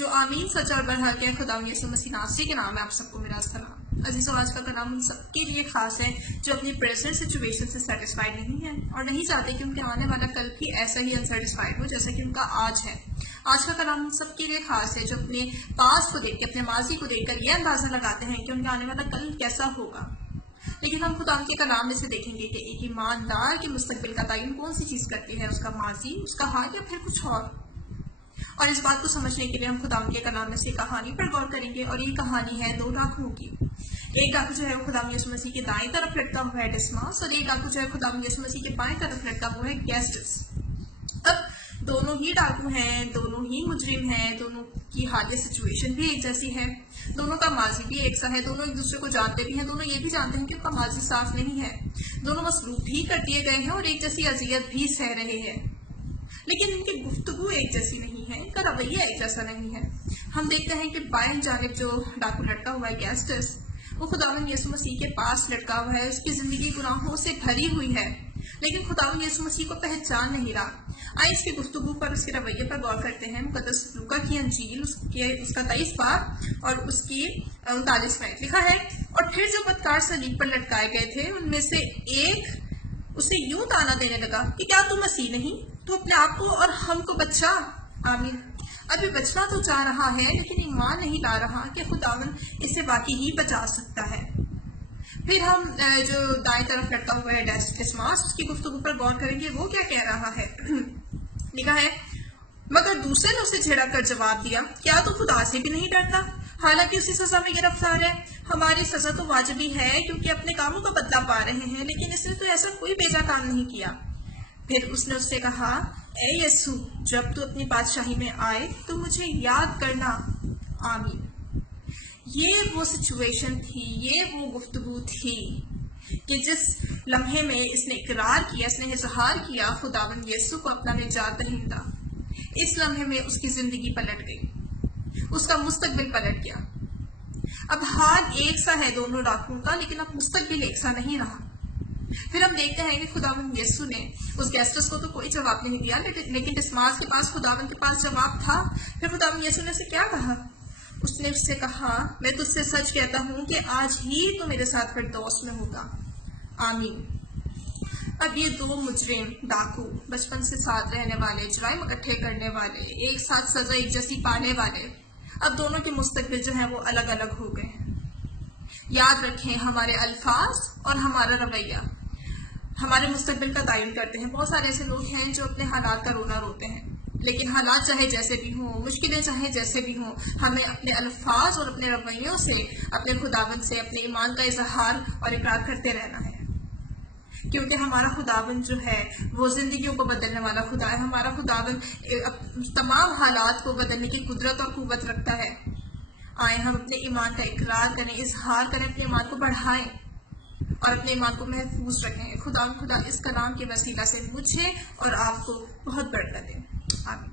जो आमीन सच और बरहक के खुदा यीशु मसीह नासरी के नाम है, आप सबको मेरा सलाम। अजीज़ों, आज का कलाम उन सबके लिए खास है जो अपनी प्रेजेंट सिचुएशन से सेटिस्फाइड नहीं है और नहीं चाहते कि उनके आने वाला कल भी ऐसा ही अनसेटिस्फाइड हो जैसा कि उनका आज है। आज का कलाम उन सबके लिए खास है जो अपने पास्ट को देख के, अपने माजी को देखकर यह अंदाजा लगाते हैं कि उनका आने वाला कल कैसा होगा। लेकिन हम खुदा के कलाम में से देखेंगे कि एक ईमानदार के मुस्तकबिल का तयन कौन सी चीज़ करती है, उसका माजी, उसका हाल या फिर कुछ और इस बात को समझने के लिए हम खुदा के कलाम में से कहानी पर गौर करेंगे। और ये कहानी है दो डाकुओं की। एक डाकू जो है वो खुदा यीशु मसीह के दाएं तरफ लटका हुआ है डिस्मास, और एक डाकू जो है खुदा यीशु मसीह के बाएं तरफ लटका हुआ है गैस्टस। अब दोनों ही डाकू हैं, दोनों ही मुजरिम हैं, दोनों की हालिया सिचुएशन भी एक जैसी है, दोनों का माजी भी एक सा है, दोनों एक दूसरे को जानते भी हैं, दोनों ये भी जानते हैं कि उनका माजी साफ नहीं है, दोनों मसरूफ भी कर दिए गए हैं और एक जैसी अजियत भी सह रहे हैं। लेकिन इनकी गुफ्तगू एक जैसी नहीं है, इनका रवैया एक जैसा नहीं है। हम देखते हैं कि बाएं जानिब जो डाकू लटका हुआ है गैस्टस, वो खुदावंद यीशु मसीह के पास लटका हुआ है। उसकी जिंदगी गुनाहों से भरी हुई है, लेकिन खुदावंद यीशु मसीह को पहचान नहीं रहा। आइए इसकी गुफ्तगू पर, उसके रवैये पर गौर करते हैं। मुकद्दस लूका की अंजील उसका 23 बाब और उसकी 39 आयत लिखा है, और फिर जो बदकार सलीब पर लटकाए गए थे उनमें से एक उसे यूं ताना देने लगा कि क्या तू मसीह नहीं, तू अपने आप को और हमको बचा। आमीन। अभी बचना तो चाह रहा है, लेकिन ईमान नहीं ला रहा कि खुदावन इसे वाकई ही बचा सकता है। फिर हम जो दाएं तरफ लटका हुआ है डिस्मास, उसकी गुफ्तगू पर गौर करेंगे। वो क्या कह रहा है? लिखा है, मगर दूसरे ने उसे झेड़ा कर जवाब दिया, क्या तू खुदा से भी नहीं डरता? हालांकि उसी सजा में गिरफ्तार है। हमारी सजा तो वाजिबी है क्योंकि अपने कामों का बदला पा रहे हैं, लेकिन इसने तो ऐसा कोई बेजा काम नहीं किया। फिर उसने उससे कहा, ए यीशु, जब तू अपनी बादशाही में आए तो मुझे याद करना। आमीन। ये वो सिचुएशन थी, ये वो गुफ्तगू थी कि जिस लम्हे में इसने इकरार किया, इसने इजहार किया खुदावंद यीशु को अपना निजात दहिंदा, इस लम्हे में उसकी जिंदगी पलट गई, उसका मुस्तकबिल पलट गया। अब हाल एक सा है दोनों डाकुओं का, लेकिन अब मुस्तकबिल एक सा नहीं रहा। फिर हम देखते हैं कि खुदावंद यीशु ने उस गैस्टस को तो कोई जवाब नहीं दिया, लेकिन डिस्मास के पास, खुदावंद के पास जवाब था। फिर खुदावंद यीशु ने उसे क्या कहा? उसने उससे कहा, मैं तुझसे सच कहता हूं कि आज ही तो मेरे साथ फिरदौस में होगा। आमीन। अब ये दो मुजरिम डाकू, बचपन से साथ रहने वाले, जुराइम इकट्ठे करने वाले, एक साथ सजा एक जैसी पाने वाले, अब दोनों के मुस्तकबिल जो है वो अलग अलग हो गए। याद रखें, हमारे अल्फाज और हमारा रवैया हमारे मुस्तकबिल का तयन करते हैं। बहुत सारे ऐसे लोग हैं जो अपने हालात का रोना रोते हैं, लेकिन हालात चाहे जैसे भी हों, मुश्किलें चाहे जैसे भी हों, हमें अपने अल्फाज और अपने रवैयों से, अपने खुदावंद से अपने ईमान का इजहार और इकरार करते रहना है, क्योंकि हमारा खुदावंद जो है वो जिंदगियों को बदलने वाला खुदा है। हमारा खुदावंद तमाम हालात को बदलने की कुदरत और कुव्वत रखता है। आए हम अपने ईमान का इकरार करें, इजहार करें, अपने ईमान को बढ़ाएं और अपने ईमान को महफूज रखें। खुदा इस कलाम के वसीला से मुझे और आपको बहुत बरकत दे। आमीन।